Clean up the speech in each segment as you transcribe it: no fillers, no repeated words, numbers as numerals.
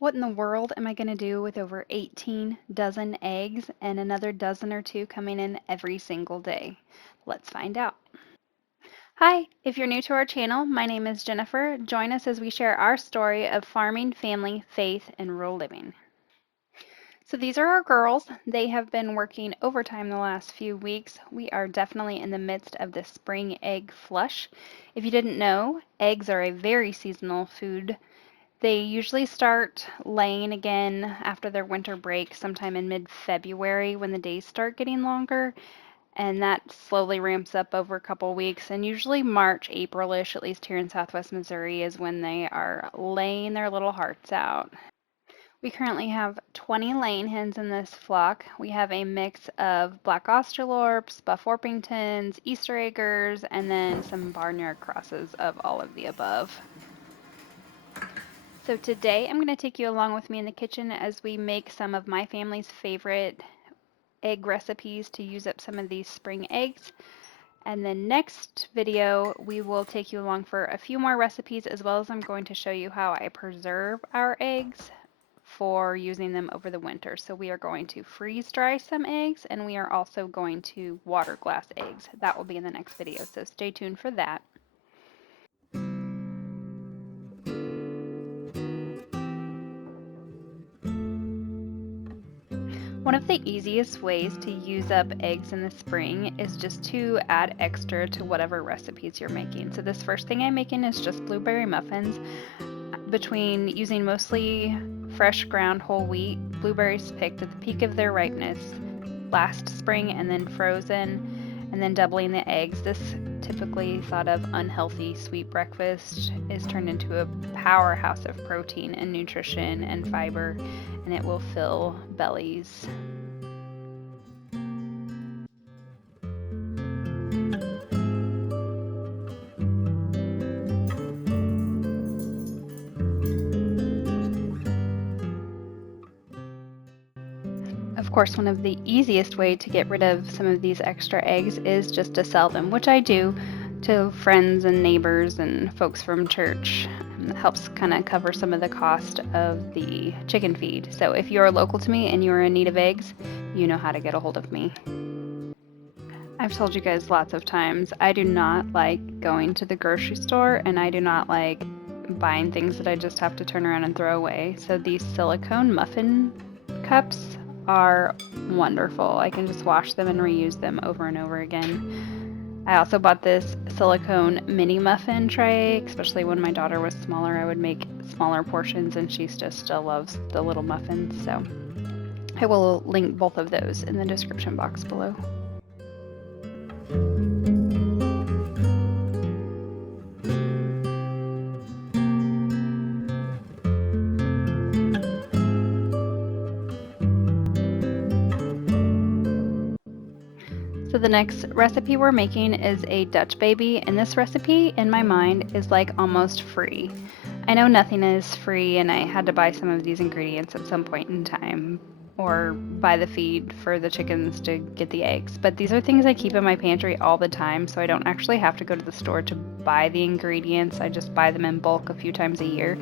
What in the world am I going to do with over 18 dozen eggs and another dozen or two coming in every single day? Let's find out. Hi, if you're new to our channel, my name is Jennifer. Join us as we share our story of farming, family, faith, and rural living. So these are our girls. They have been working overtime the last few weeks. We are definitely in the midst of the spring egg flush. If you didn't know, eggs are a very seasonal food. They usually start laying again after their winter break sometime in mid-February when the days start getting longer, and that slowly ramps up over a couple weeks. And usually March, April-ish, at least here in Southwest Missouri, is when they are laying their little hearts out. We currently have 20 laying hens in this flock. We have a mix of black Australorps, buff Orpingtons, Easter eggers, and then some barnyard crosses of all of the above. So today I'm going to take you along with me in the kitchen as we make some of my family's favorite egg recipes to use up some of these spring eggs. And then next video we will take you along for a few more recipes, as well as I'm going to show you how I preserve our eggs for using them over the winter. So we are going to freeze dry some eggs, and we are also going to water glass eggs. That will be in the next video, so stay tuned for that. One of the easiest ways to use up eggs in the spring is just to add extra to whatever recipes you're making. So this first thing I'm making is just blueberry muffins. Between using mostly fresh ground whole wheat, blueberries picked at the peak of their ripeness last spring and then frozen, and then doubling the eggs, this typically thought of unhealthy sweet breakfast is turned into a powerhouse of protein and nutrition and fiber, and it will fill bellies. Of course, one of the easiest way to get rid of some of these extra eggs is just to sell them, which I do to friends and neighbors and folks from church. It helps kind of cover some of the cost of the chicken feed. So if you're local to me and you're in need of eggs, you know how to get a hold of me. I've told you guys lots of times, I do not like going to the grocery store, and I do not like buying things that I just have to turn around and throw away. So these silicone muffin cups are wonderful. I can just wash them and reuse them over and over again. I also bought this silicone mini muffin tray, especially when my daughter was smaller. I would make smaller portions, and she just still loves the little muffins. So I will link both of those in the description box below. So the next recipe we're making is a Dutch baby, and this recipe in my mind is like almost free. I know nothing is free, and I had to buy some of these ingredients at some point in time, or buy the feed for the chickens to get the eggs. But these are things I keep in my pantry all the time, so I don't actually have to go to the store to buy the ingredients. I just buy them in bulk a few times a year.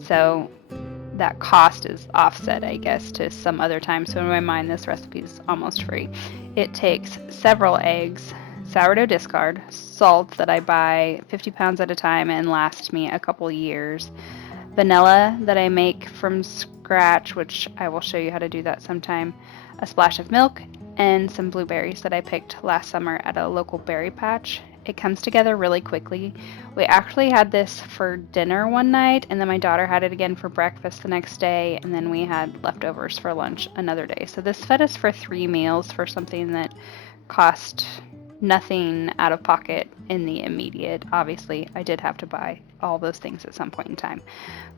So that cost is offset, I guess, to some other time. So in my mind, this recipe is almost free. It takes several eggs, sourdough discard, salt that I buy 50 pounds at a time and lasts me a couple years, vanilla that I make from scratch, which I will show you how to do that sometime, a splash of milk, and some blueberries that I picked last summer at a local berry patch. It comes together really quickly. We actually had this for dinner one night, and then my daughter had it again for breakfast the next day, and then we had leftovers for lunch another day. So this fed us for 3 meals for something that cost nothing out of pocket in the immediate. Obviously, I did have to buy all those things at some point in time,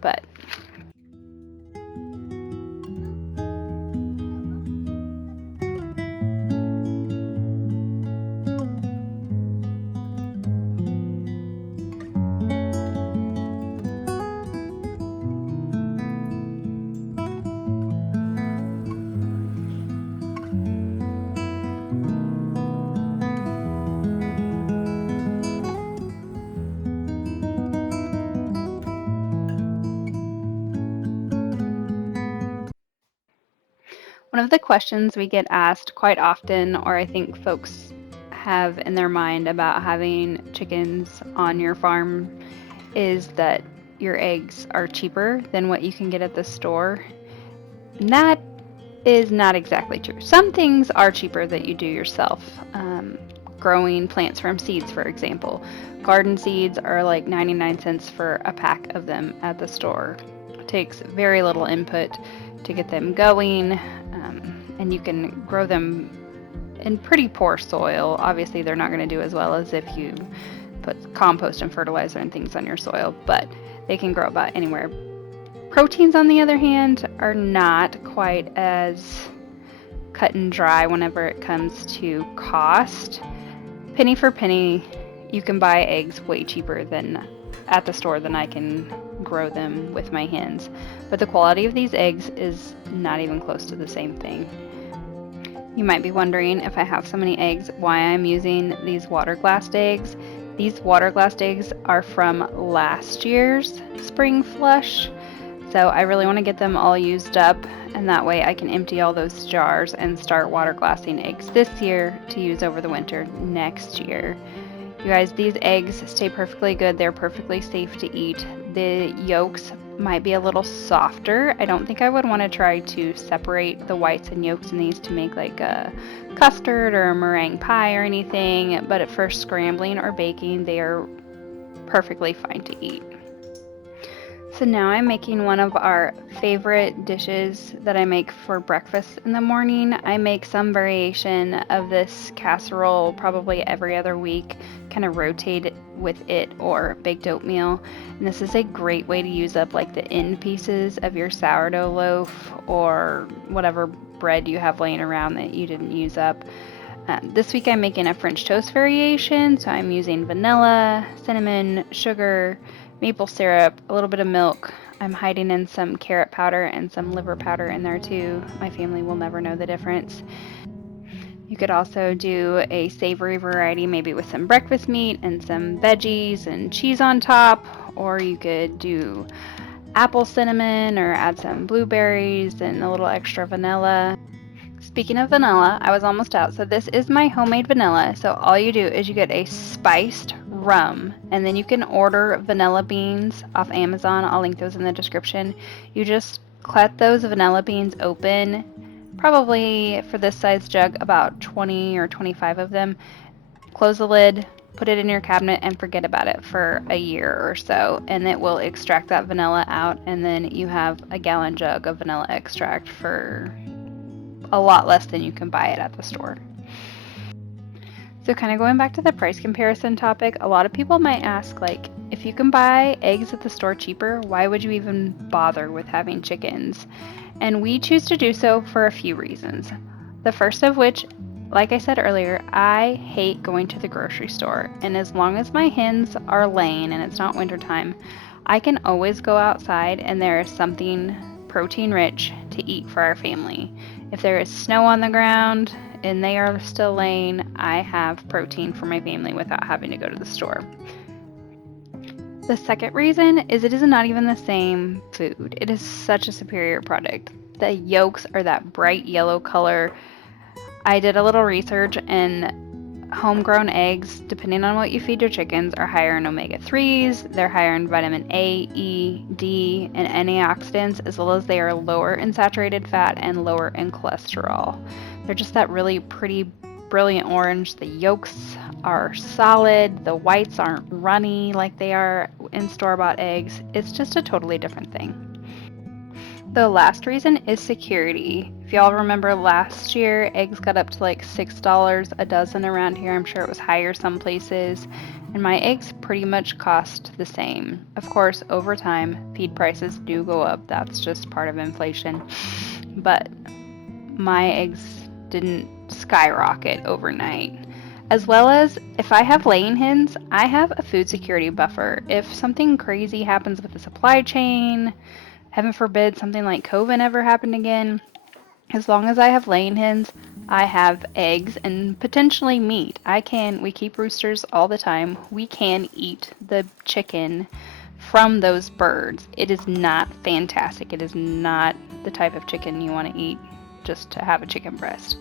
but One of the questions we get asked quite often, or I think folks have in their mind about having chickens on your farm, is that your eggs are cheaper than what you can get at the store. And that is not exactly true. Some things are cheaper that you do yourself. Growing plants from seeds, for example. Garden seeds are like 99 cents for a pack of them at the store. It takes very little input to get them going, and you can grow them in pretty poor soil. Obviously, they're not going to do as well as if you put compost and fertilizer and things on your soil, but they can grow about anywhere. Proteins, on the other hand, are not quite as cut and dry whenever it comes to cost. Penny for penny, you can buy eggs way cheaper than at the store than I can grow them with my hens. But the quality of these eggs is not even close to the same thing. You might be wondering, if I have so many eggs, why I'm using these water glassed eggs. These water glassed eggs are from last year's spring flush. So I really want to get them all used up, and that way I can empty all those jars and start water glassing eggs this year to use over the winter next year. You guys, these eggs stay perfectly good. They're perfectly safe to eat. The yolks might be a little softer. I don't think I would want to try to separate the whites and yolks in these to make like a custard or a meringue pie or anything, but for scrambling or baking, they are perfectly fine to eat. So now I'm making one of our favorite dishes that I make for breakfast in the morning. I make some variation of this casserole probably every other week, kind of rotate with it or baked oatmeal. And this is a great way to use up like the end pieces of your sourdough loaf or whatever bread you have laying around that you didn't use up. This week I'm making a French toast variation, so I'm using vanilla, cinnamon, sugar, maple syrup, a little bit of milk. I'm hiding in some carrot powder and some liver powder in there too. My family will never know the difference. You could also do a savory variety, maybe with some breakfast meat and some veggies and cheese on top, or you could do apple cinnamon or add some blueberries and a little extra vanilla. Speaking of vanilla, I was almost out. So this is my homemade vanilla. So all you do is you get a spiced rum, and then you can order vanilla beans off Amazon. I'll link those in the description. You just cut those vanilla beans open, probably for this size jug, about 20 or 25 of them. Close the lid, put it in your cabinet, and forget about it for a year or so, and it will extract that vanilla out, and then you have a gallon jug of vanilla extract for a lot less than you can buy it at the store. So kind of going back to the price comparison topic, a lot of people might ask, like, if you can buy eggs at the store cheaper, why would you even bother with having chickens? And we choose to do so for a few reasons. The first of which, like I said earlier, I hate going to the grocery store, and as long as my hens are laying and it's not wintertime, I can always go outside and there is something protein rich to eat for our family. If there is snow on the ground and they are still laying, I have protein for my family without having to go to the store. The second reason is it is not even the same food. It is such a superior product. The yolks are that bright yellow color. I did a little research, and homegrown eggs, depending on what you feed your chickens, are higher in omega-3s, they're higher in vitamin A, E, D, and antioxidants, as well as they are lower in saturated fat and lower in cholesterol. They're just that really pretty, brilliant orange. The yolks are solid, the whites aren't runny like they are in store-bought eggs. It's just a totally different thing. The last reason is security. If y'all remember last year, eggs got up to like $6 a dozen around here. I'm sure it was higher some places. And my eggs pretty much cost the same. Of course, over time, feed prices do go up. That's just part of inflation. But my eggs didn't skyrocket overnight. As well as, if I have laying hens, I have a food security buffer. If something crazy happens with the supply chain, heaven forbid something like COVID ever happened again, as long as I have laying hens, I have eggs and potentially meat. We keep roosters all the time. We can eat the chicken from those birds. It is not fantastic. It is not the type of chicken you want to eat just to have a chicken breast.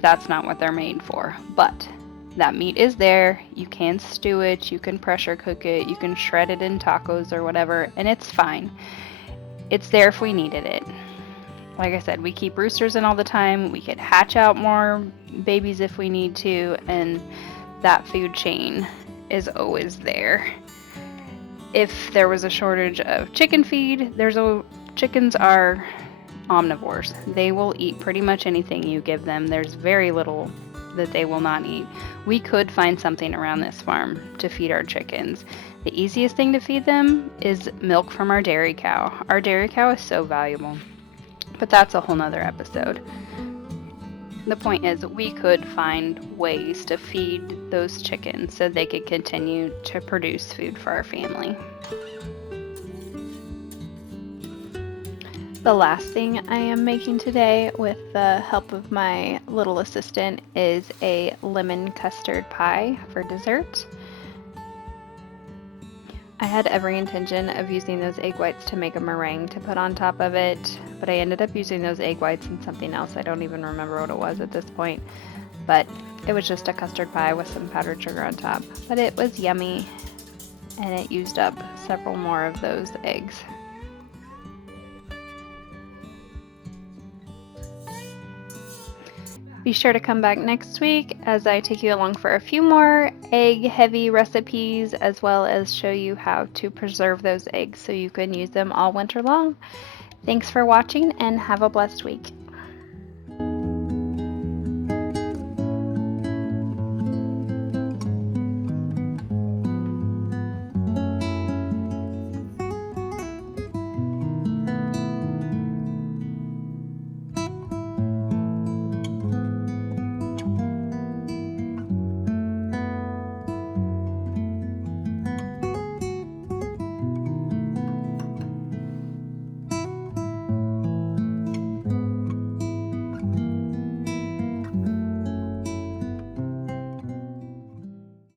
That's not what they're made for, but that meat is there. You can stew it, you can pressure cook it, you can shred it in tacos or whatever, and it's fine. It's there if we needed it. Like I said, we keep roosters in all the time. We could hatch out more babies if we need to, and that food chain is always there. If there was a shortage of chicken feed, chickens are omnivores. They will eat pretty much anything you give them. There's very little that they will not eat. We could find something around this farm to feed our chickens. The easiest thing to feed them is milk from our dairy cow. Our dairy cow is so valuable, but that's a whole nother episode. The point is, we could find ways to feed those chickens so they could continue to produce food for our family. The last thing I am making today with the help of my little assistant is a lemon custard pie for dessert. I had every intention of using those egg whites to make a meringue to put on top of it, but I ended up using those egg whites in something else. I don't even remember what it was at this point, but it was just a custard pie with some powdered sugar on top. But it was yummy, and it used up several more of those eggs. Be sure to come back next week as I take you along for a few more egg-heavy recipes, as well as show you how to preserve those eggs so you can use them all winter long. Thanks for watching and have a blessed week.